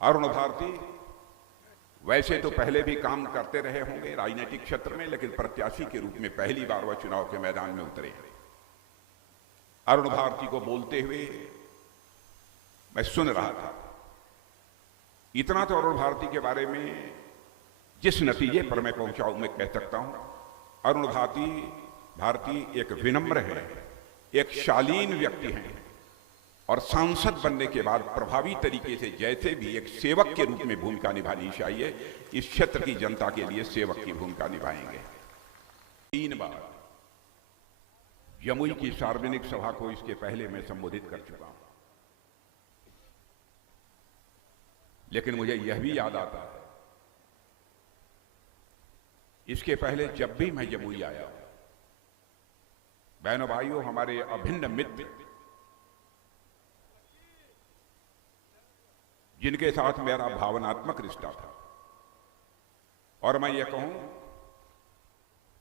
अरुण भारती वैसे तो पहले भी काम करते रहे होंगे राजनीतिक क्षेत्र में, लेकिन प्रत्याशी के रूप में पहली बार वह चुनाव के मैदान में उतरे। अरुण भारती को बोलते हुए मैं सुन रहा था। इतना तो अरुण भारती के बारे में जिस नतीजे पर मैं पहुंचा हूं मैं कह सकता हूं, अरुण भारती एक विनम्र है, एक शालीन व्यक्ति हैं और सांसद बनने के बाद प्रभावी तरीके से जैसे भी एक सेवक के रूप में भूमिका निभानी चाहिए, इस क्षेत्र की जनता के लिए सेवक की भूमिका निभाएंगे। 3 बार जमुई की सार्वजनिक सभा को इसके पहले मैं संबोधित कर चुका हूं, लेकिन मुझे यह भी याद आता है इसके पहले जब भी मैं जमुई आया, बहनों भाइयों, हमारे अभिन्न मित्र जिनके साथ मेरा भावनात्मक रिश्ता था, और मैं ये कहूं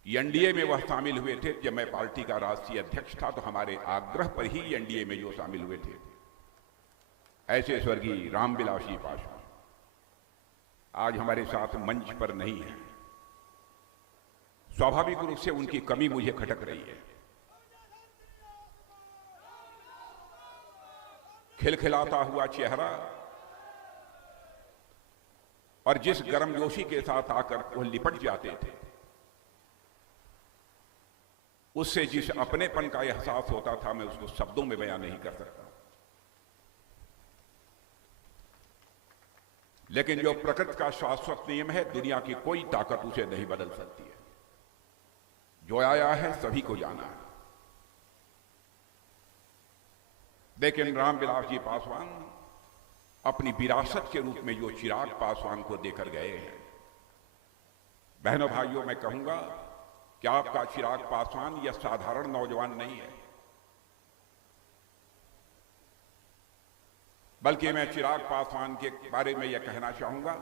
कि एनडीए में वह शामिल हुए थे जब मैं पार्टी का राष्ट्रीय अध्यक्ष था, तो हमारे आग्रह पर ही एनडीए में जो शामिल हुए थे, ऐसे स्वर्गीय रामविलास जी पासवान आज हमारे साथ मंच पर नहीं है। स्वाभाविक रूप से उनकी कमी मुझे खटक रही है। खिलखिलाता हुआ चेहरा और जिस गर्मजोशी के साथ आकर वो लिपट जाते थे, उससे जिस अपनेपन का एहसास होता था, मैं उसको शब्दों में बयान नहीं कर सकता। लेकिन जो प्रकृति का शाश्वत नियम है, दुनिया की कोई ताकत उसे नहीं बदल सकती है। जो आया है सभी को जाना है। लेकिन रामविलास जी पासवान अपनी विरासत के रूप में जो चिराग पासवान को देकर गए हैं, बहनों भाइयों, मैं कहूंगा कि आपका चिराग पासवान यह साधारण नौजवान नहीं है, बल्कि मैं चिराग पासवान के बारे में यह कहना चाहूंगा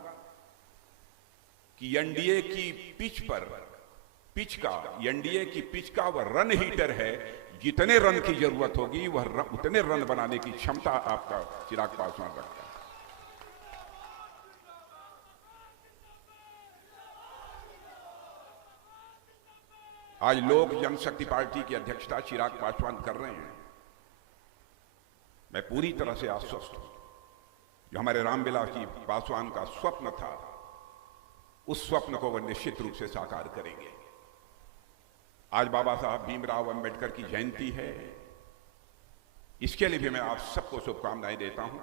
कि एनडीए की पिच का वह रन हीटर है। जितने रन की जरूरत होगी वह उतने रन बनाने की क्षमता आपका चिराग पासवान रखता है। आज लोक जनशक्ति पार्टी की अध्यक्षता चिराग पासवान कर रहे हैं। मैं पूरी तरह से आश्वस्त हूं, जो हमारे रामविलास जी पासवान का स्वप्न था, उस स्वप्न को वह निश्चित रूप से साकार करेंगे। आज बाबा साहब भीमराव अंबेडकर की जयंती है, इसके लिए भी मैं आप सबको शुभकामनाएं देता हूं।